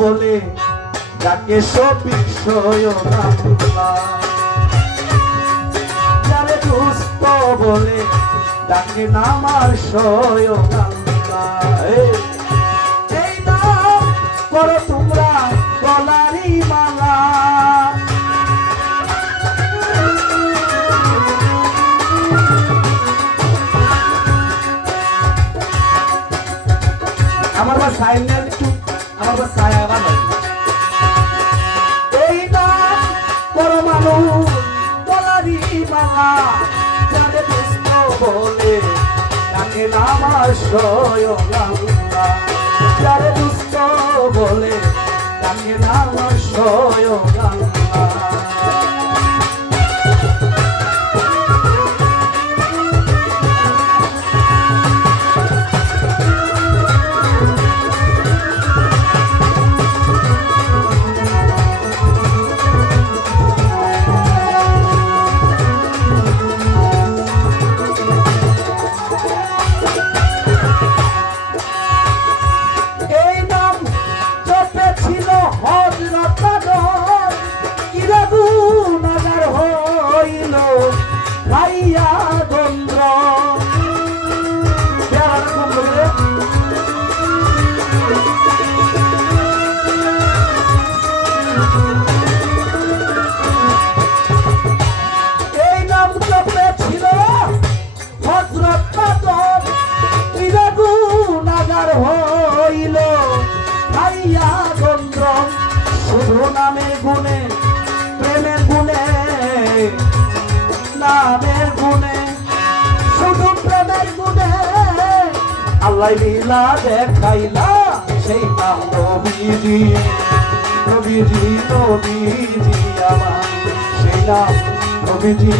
বলে যাকে শফিক সৈয়দ আল্লাহ, যারে দুস্থ বলে ডাকে নামার সৈয়দ আল্লাহ। এই নাম করো তোমরা গলারি মালা, আমার বা সাইলেন্ট একটু, আমার বা সায় আবার এই নাম পরমাণু গলারি মালা, যারে দুস্থ বলে ডাকে নামার সৈয়দ আল্লাহ, যারে দুস্থ বলে ডাকে নামার সৈয়দ আল্লাহ। শুধু নামের গুণে, প্রেমের গুণে, নামের গুণে, শুধু প্রেমের গুণে আল্লাহ লীলা দেখাইলা, সেই নাম নবীজি, নবীজি, নবীজি আমার, সেই নাম নবীজি,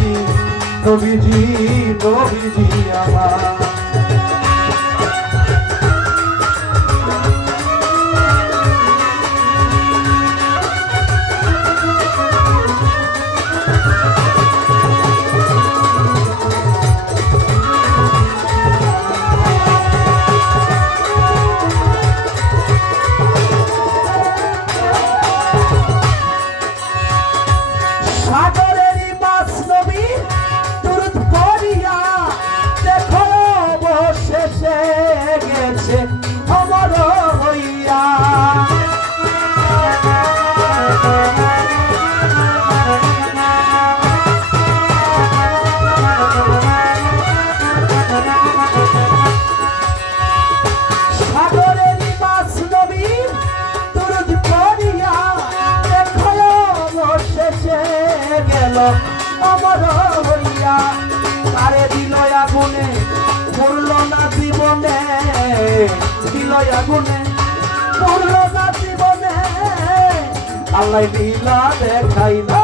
নবীজি, নবীজি আমার। অমর হইয়া তারে দিল আগুনে, পড়ল না জীবনে, দিল আগুনে, পড়ল না জীবনে আল্লাহ লীলা দেখাইলা,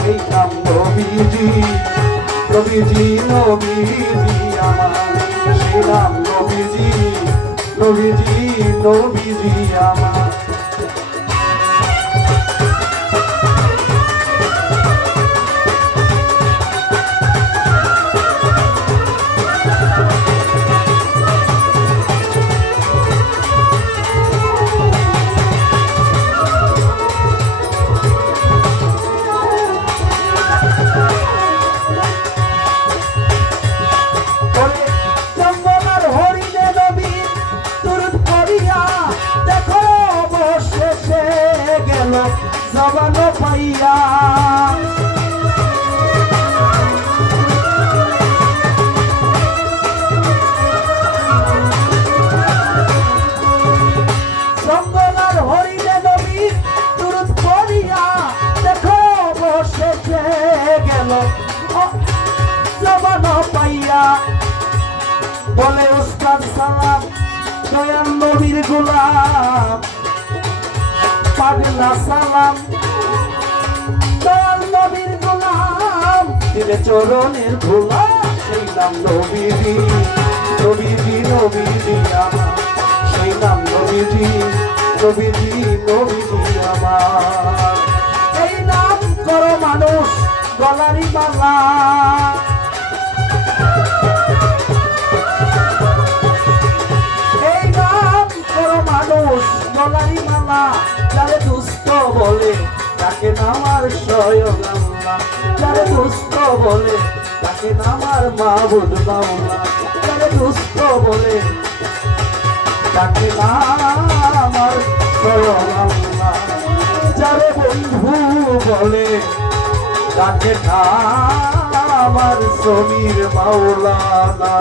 সেই নাম নবীজি, নবীজি, নবীজি আমার, সেই নাম নবীজি, নবীজি, নবীজি আমার। জবানো পাইয়া জঙ্গলার হরিণে নবী তুরুত করিয়া দেখো বসেছে গেল জবানো পাইয়া, বলে উস্তাদ সালাম দয়াল নবীর গোলাম, পাগলা সালাম দয়াল নবীর গোলাম, দিলে চরণের ধুলা, সেই নাম নবীজি, নবীজি, নবীজি আমার, সেই নাম নবীজি, নবীজি, নবীজি আমার। এই নাম করো মানুষ গলারি মালা, এই নাম করো মানুষ গলারি মালা। আল্লাহ, যারে দুস্থ বলে তাকে নামার স্বয়ং আল্লাহ, যারে দুস্থ বলে তাকে নামার মাবুদ মাওলা, যারে দুস্থ বলে তাকে নামার স্বয়ং আল্লাহ, যারে বন্ধু বলে তাকে নামার সমীর মাওলানা।